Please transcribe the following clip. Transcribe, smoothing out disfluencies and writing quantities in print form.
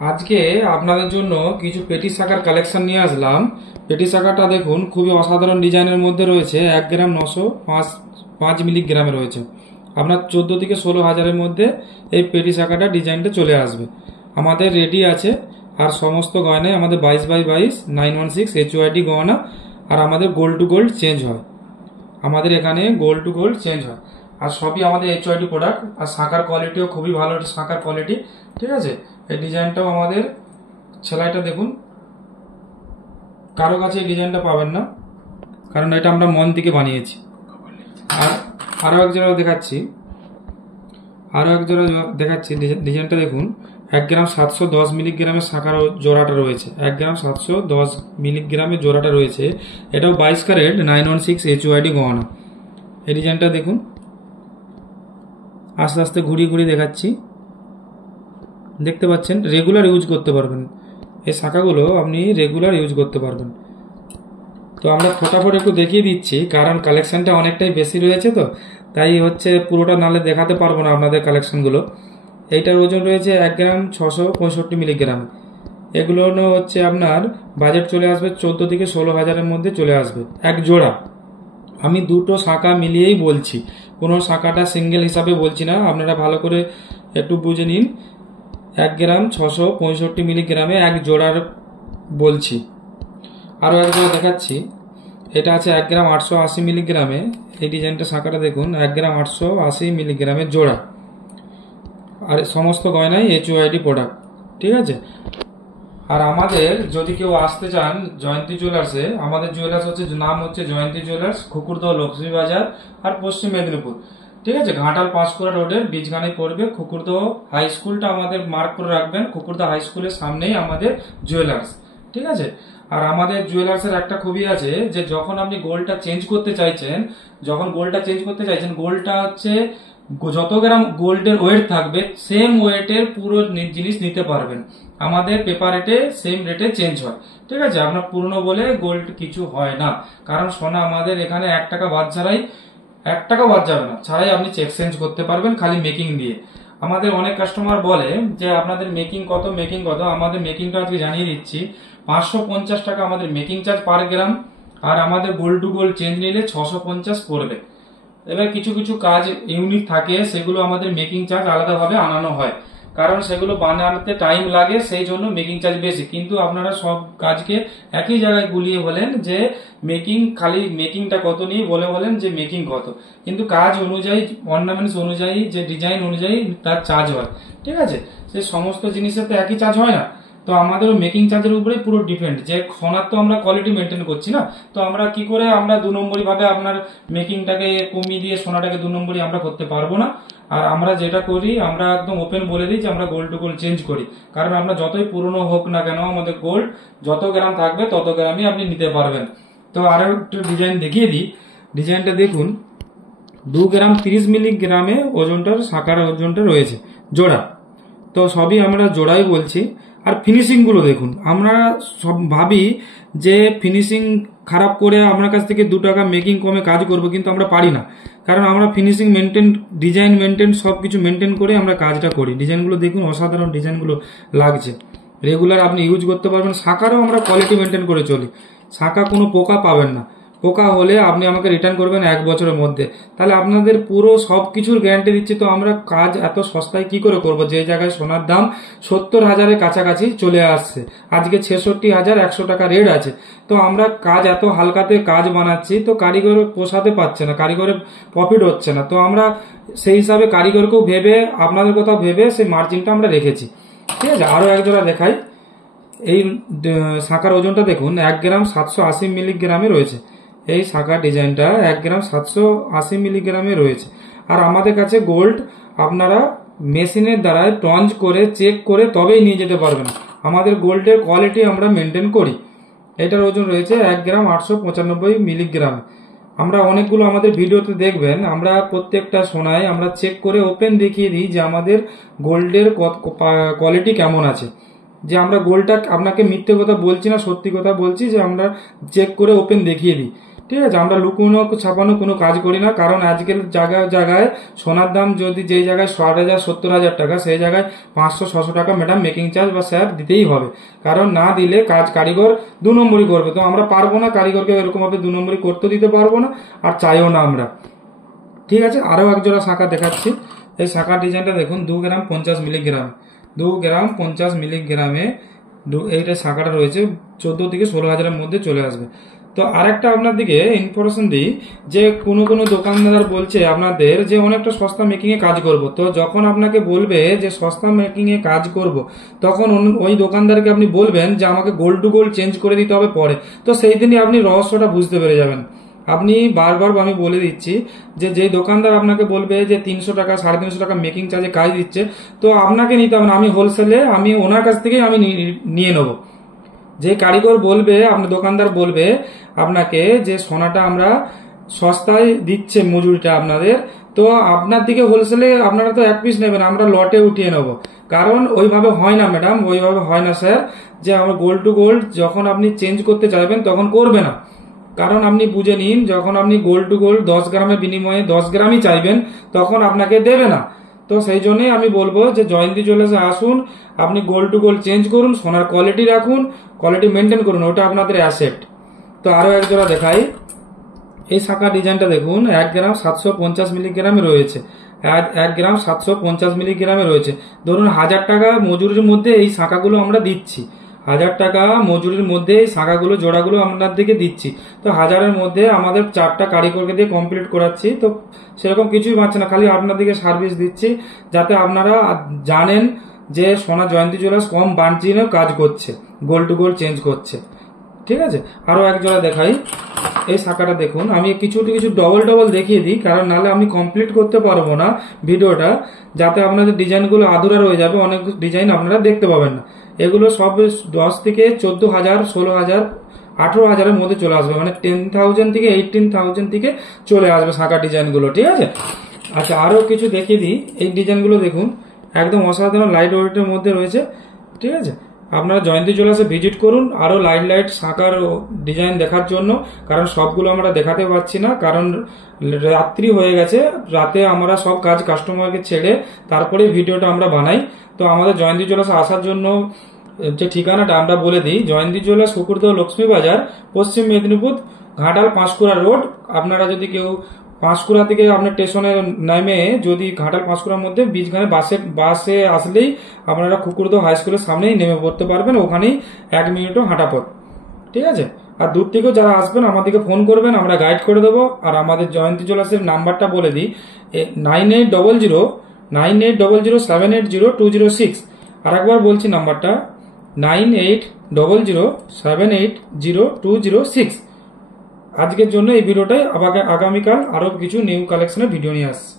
আজকে আপনাদের জন্য কিছু পেটি শাখার কালেকশন নিয়ে আসলাম। পেটি শাখাটা দেখুন, খুবই অসাধারণ ডিজাইনের মধ্যে রয়েছে। 1 গ্রাম 905 মিলিগ্রামে রয়েছে। আপনার 14 থেকে 16 হাজারের মধ্যে এই পেটি শাখাটা ডিজাইনটা চলে আসবে। আমাদের রেডি আছে। আর সমস্ত গয়নায় আমাদের 22x22 916 HUID গয়না। আর আমাদের গোল্ড টু গোল্ড চেঞ্জ হয়। আমাদের এখানে গোল্ড টু গোল্ড চেঞ্জ হয়। আর সবই আমাদের HUID প্রোডাক্ট। আর শাখার কোয়ালিটিও খুবই ভালো শাখার কোয়ালিটি। ঠিক আছে, এই ডিজাইনটাও আমাদের সেলাইটা দেখুন, কারো কাছে এই ডিজাইনটা পাবেন না, কারণ এটা আমরা মন থেকে বানিয়েছি। আর আরো এক জোড়া দেখাচ্ছি, ডিজাইনটা দেখুন। 1 গ্রাম 710 মিলিগ্রামের শাখার জোড়াটা রয়েছে। 1 গ্রাম 710 মিলিগ্রামের জোড়াটা রয়েছে। এটাও 22 ক্যারেট 916 HUID গহনা। এই ডিজাইনটা দেখুন, আস্তে আস্তে ঘুরিয়ে ঘুরিয়ে দেখাচ্ছি। দেখতে পাচ্ছেন, রেগুলার ইউজ করতে পারবেন এই শাখাগুলো, আপনি রেগুলার ইউজ করতে পারবেন। তো আমরা ফটাফট একটু দেখিয়ে দিচ্ছি, কারণ কালেকশনটা অনেকটাই বেশি রয়েছে, তো তাই হচ্ছে পুরোটা নালে দেখাতে পারবো না আপনাদের কালেকশনগুলো। এইটার ওজন রয়েছে 1 গ্রাম 665 মিলিগ্রাম। এগুলো হচ্ছে আপনার বাজেট চলে আসবে 14 থেকে 16 হাজারের মধ্যে চলে আসবে এক জোড়া। আমি দুটো শাখা মিলিয়েই বলছি, কোনো শাখাটা সিঙ্গেল হিসাবে বলছি না, আপনারা ভালো করে একটু বুঝে নিন। 1 গ্রাম 665 মিলিগ্রামে এক জোড়ার বলছি। আরও এক জোড়া দেখাচ্ছি, এটা আছে 1 গ্রাম 880 মিলিগ্রামে। এই ডিজাইনটা শাখাটা দেখুন, 1 গ্রাম 880 মিলিগ্রামের জোড়া। আর সমস্ত গয়নাই HUID প্রোডাক্ট। ঠিক আছে। আর আমাদের যদি কেউ আসতে চান জয়ন্তী জুয়েলার্সে, আমাদের জুয়েলার্স হচ্ছে নাম হচ্ছে জয়ন্তী জুয়েলার্স, খুকুরদহ লক্ষ্মী বাজার আর পশ্চিম মেদিনীপুর। ঠিক আছে, ঘাটাল পাঁশকুড়া রোডের বীজগানে পড়বে। খুকুরদহ হাই স্কুলটা আমাদের মার্ক করে রাখবেন, খুকুরদহ হাই স্কুলের সামনেই আমাদের জুয়েলার্স। ঠিক আছে। আর আমাদের জুয়েলার্সের একটা খুবই আছে যে যখন আপনি গোল্ডটা চেঞ্জ করতে চাইছেন, গোল্ডটা হচ্ছে যত গ্রাম গোল্ডের ওয়েট থাকবে সেম ওয়েটের পুরো জিনিস নিতে পারবেন। আমাদের পেপার রেটে সেম রেটে চেঞ্জ হয়। ঠিক আছে, আপনার পুরনো বলে গোল্ড কিছু হয় না, কারণ সোনা আমাদের এখানে 1 টাকা বাদ ছাড়াই, 1 টাকা বাদ যাবে না ছাড়াই আপনি চেঞ্জ করতে পারবেন, খালি মেকিং দিয়ে। আমাদের অনেক কাস্টমার বলে যে আপনাদের মেকিং কত। আমাদের মেকিংটা আজকে জানিয়ে দিচ্ছি। 550 টাকা আমাদের মেকিং চার্জ পার গ্রাম। আর আমাদের গোল্ড টু গোল্ড চেঞ্জ নিলে 650 পড়বে। এবার কিছু কিছু কাজ ইউনিক থাকে, সেগুলো আমাদের মেকিং চার্জ আলাদাভাবে আনানো হয়, কারণ সেগুলো বানাতে টাইম লাগে, সেই জন্য মেকিং চার্জ বেশি। কিন্তু আপনারা সব কাজকে একই জায়গায় গুলিয়ে বলেন যে মেকিং, খালি মেকিংটা কত নিয়ে বলেন যে মেকিং কত, কিন্তু কাজ অনুযায়ী, অর্নামেন্টস অনুযায়ী, যে ডিজাইন অনুযায়ী তার চার্জ হয়। ঠিক আছে, সে সমস্ত জিনিসের তো একই চার্জ হয় না। তো আমাদের মেকিং চার্জের উপরে পুরো ডিপেন্ড, যে সোনার তো আমরা কোয়ালিটি মেনটেন করছি না, তো আমরা কি করে আমরা 2 নম্বরই ভাবে আপনার মেকিংটাকে কমিয়ে দিয়ে সোনাটাকে 2 নম্বরই আমরা করতে পারবো না। আর আমরা যেটা করি, আমরা একদম ওপেন বলে দিই যে আমরা গোল্ড টু গোল্ড চেঞ্জ করি, কারণ আমরা যতই পুরনো হোক না কেন, আমাদের গোল্ড যত গ্রাম থাকবে তত গ্রামই আপনি নিতে পারবেন। তো আরো একটু ডিজাইন দেখিয়ে দিই। ডিজাইনটা দেখুন, 2 গ্রাম 30 মিলিগ্রামে ওজনটার শাখার ওজনটা রয়েছে জোড়া। তো সবই আমরা জোড়াই বলছি। আর ফিনিশিং গুলো দেখুন, আমরা সব ভাবি যে ফিনিশিং খারাপ করে আপনার কাছ থেকে 2 টাকা মেকিং কমে কাজ করব, কিন্তু আমরা পারি না, কারণ আমরা ফিনিশিং মেনটেন, ডিজাইন মেনটেন, সবকিছু মেনটেন করে আমরা কাজটা করি। ডিজাইনগুলো দেখুন, অসাধারণ ডিজাইনগুলো লাগছে, রেগুলার আপনি ইউজ করতে পারবেন। শাখারও আমরা কোয়ালিটি মেনটেন করে চলি, শাখা কোনো পোকা পাবেন না। পোকা হলে আপনি আমাকে রিটার্ন করবেন 1 বছরের মধ্যে। তাহলে আপনাদের পুরো সবকিছুর গ্যারান্টি দিচ্ছি। তো আমরা কাজ এত সস্তায় কি করে করব, যে জায়গায় সোনার দাম 70,000-এর কাছাকাছি চলে আসছে, আজকে 66,100 টাকা রেট আছে। তো আমরা কাজ এত হালকাতে কাজ বানাচ্ছি, তো কারিগর পোষাতে পারছে না, কারিগরের প্রফিট হচ্ছে না। তো আমরা সেই হিসাবে কারিগরকেও ভেবে, আপনাদের কথা ভেবে সেই মার্জিনটা আমরা রেখেছি। ঠিক আছে, আরো এক জোড়া দেখাই। এই শাখার ওজনটা দেখুন, 1 গ্রাম 780 মিলিগ্রামে রয়েছে। এই শাখা ডিজাইনটা 1 গ্রাম 780 মিলিগ্রামে রয়েছে। আর আমাদের কাছে গোল্ড আপনারা মেশিনের দ্বারা টঞ্চ করে চেক করে তবেই নিয়ে যেতে পারবেন। আমাদের গোল্ডের কোয়ালিটি আমরা মেনটেন করি। এটার ওজন রয়েছে 1 গ্রাম 895 মিলিগ্রাম। আমরা অনেকগুলো আমাদের ভিডিওতে দেখবেন, আমরা প্রত্যেকটা সোনায় আমরা চেক করে ওপেন দেখিয়ে দিই যে আমাদের গোল্ডের কোয়ালিটি কেমন আছে। যে আমরা গোল্ডটা আপনাকে মিথ্যে কথা বলছি না, সত্যি কথা বলছি, যে আমরা চেক করে ওপেন দেখিয়ে দিই। ঠিক আছে, আমরা লুকোনো ছাপানো কোনো কাজ করি না, কারণ আজকের জায়গায় জায়গায় সোনার দাম যদি যেই জায়গায় 60,000 70,000 টাকা, সেই জায়গায় 500-600 টাকা ম্যাডাম মেকিং চার্জ বা স্যার দিতেই হবে, কারণ না দিলে কাজ কারিগর 2 নম্বরই করবে। তো আমরা পারবো না কারিগরকে এরকম ভাবে 2 নম্বরই করতে দিতে পারবো না, আর চাইও না আমরা। ঠিক আছে, আরো এক জোড়া শাঁখা দেখাচ্ছি। এই শাঁখা ডিজাইনটা দেখুন 2 গ্রাম 50 মিলিগ্রাম, 2 গ্রাম 50 মিলিগ্রামে এইটা শাঁখাটা রয়েছে, 14 থেকে 16,000-এর মধ্যে চলে আসবে। তো আরেকটা আপনার দিকে ইনফরমেশন দিই, যে কোনো কোনো দোকানদার বলছে আপনাদের যে অনেকটা সস্তা মেকিং এ কাজ করব। তো যখন আপনাকে বলবে যে সস্তা মেকিং এ কাজ করব, তখন ওই দোকানদারকে আপনি বলবেন যে আমাকে গোল্ড টু গোল্ড চেঞ্জ করে দিতে হবে পরে। তো সেই দিনই আপনি রহস্যটা বুঝতে পেরে যাবেন। আপনি বারবার আমি বলে দিচ্ছি যে যেই দোকানদার আপনাকে বলবে যে 300 টাকা 350 টাকা মেকিং চার্জে কাজ দিচ্ছে, তো আপনাকে নিতে হবে না, আমি হোলসেলে আমি ওনার কাছ থেকেই আমি নিয়ে নেবো। যে কারিগর বলবে, আপনার দোকানদার বলবে আপনাকে যে সোনাটা আমরা সস্তায় দিচ্ছে মজুরিটা আপনাদের, তো আপনার দিকে হোলসেলে আপনারা তো 1 পিস নেবেন, আমরা লটে উঠিয়ে নেব। কারণ ওইভাবে হয় না ম্যাডাম, ওইভাবে হয় না স্যার, যে আমরা গোল্ড টু গোল্ড যখন আপনি চেঞ্জ করতে চাইবেন তখন করবে না। কারণ আপনি বুঝে নিন, যখন আপনি গোল্ড টু গোল্ড 10 গ্রামের বিনিময়ে 10 গ্রামই চাইবেন, তখন আপনাকে দেবে না। তো সেই জন্যই আমি বলবো যে জয়ন্তী জুয়েলার্সে আসুন, আপনি গোল্ড টু গোল্ড চেঞ্জ করুন, সোনার কোয়ালিটি রাখুন, কোয়ালিটি মেনটেন করুন, ওটা আপনাদের অ্যাসেট। তো আরো এক জোড়া দেখাই। এই শাঁখা ডিজাইনটা দেখুন 1 গ্রাম 750 মিলিগ্রামে রয়েছে, 1 গ্রাম 750 মিলিগ্রামে রয়েছে। ধরুন 1000 টাকা মজুরির মধ্যে এই শাঁখাগুলো আমরা দিচ্ছি, 1000 টাকা মজুরির মধ্যে এই শাঁখাগুলো জোড়াগুলো আপনাদেরকে দিচ্ছি। তো 1000-এর মধ্যে আমাদের 4টা কারিগরকে দিয়ে কমপ্লিট করাচ্ছি। তো সেরকম কিছুই পাচ্ছে না, খালি আপনাদেরকে সার্ভিস দিচ্ছি, যাতে আপনারা জানেন যে সোনা জয়ন্তী জুয়েলার্স কম মার্জিনে কাজ করছে, গোল্ড টু গোল্ড চেঞ্জ করছে। ঠিক আছে, আরো এক জোড়া দেখাই। এই শাঁখাটা দেখুন, আমি কিছু ডবল দেখিয়ে দিই, কারণ নাহলে আমি কমপ্লিট করতে পারবো না ভিডিওটা, যাতে আপনাদের ডিজাইনগুলো আধুরা রয়ে যাবে, অনেক ডিজাইন আপনারা দেখতে পাবেন না। এগুলো সব 10 থেকে 14,000 16,000 18,000-এর মধ্যে চলে আসবে, মানে 10,000 থেকে 18,000 থেকে চলে আসবে শাঁখা ডিজাইনগুলো। ঠিক আছে, আচ্ছা আরো কিছু দেখিয়ে দিই। এই ডিজাইনগুলো দেখুন, একদম অসাধারণ লাইট ওয়েটের মধ্যে রয়েছে। ঠিক আছে, আপনারা জয়ন্তী জুয়েলার্সে ভিজিট করুন আরো লাইট শাঁখার ডিজাইন দেখার জন্য, কারণ সবগুলো আমরা দেখাতে পারছি না, কারণ রাত্রি হয়ে গেছে, রাতে আমরা সব কাজ কাস্টমারকে ছেড়ে তারপরে ভিডিওটা আমরা বানাই। তো আমাদের জয়ন্তী জুয়েলার্সে আসার জন্য যে ঠিকানাটা আমরা বলে দিই, জয়ন্তী জুয়েলার্স কুকুরদহ লক্ষ্মী বাজার, পশ্চিম মেদিনীপুর, ঘাটাল পাঁশকুড়া রোড। আপনারা যদি কেউ পাঁশকুড়া থেকে আপনার স্টেশনে নেমে যদি ঘাটাল পাঁশকুড়ার মধ্যে বীজগাঁয়ে বাসে আসলেই আপনারা কুকুরদহ হাই স্কুলের সামনেই নেমে পড়তে পারবেন, ওখানেই 1 মিনিটও হাঁটা পথ। ঠিক আছে, আর দূর থেকেও যারা আসবেন আমাদেরকে ফোন করবেন, আমরা গাইড করে দেবো। আর আমাদের জয়ন্তী জুয়েলার্সের নাম্বারটা বলে দিই, 9800780206। আর একবার বলছি নাম্বারটা 9800780206। আজকের জন্য এই ভিডিওটাই, আগামীকাল আরো কিছু নিউ কালেকশনের ভিডিও নিয়ে আসছে।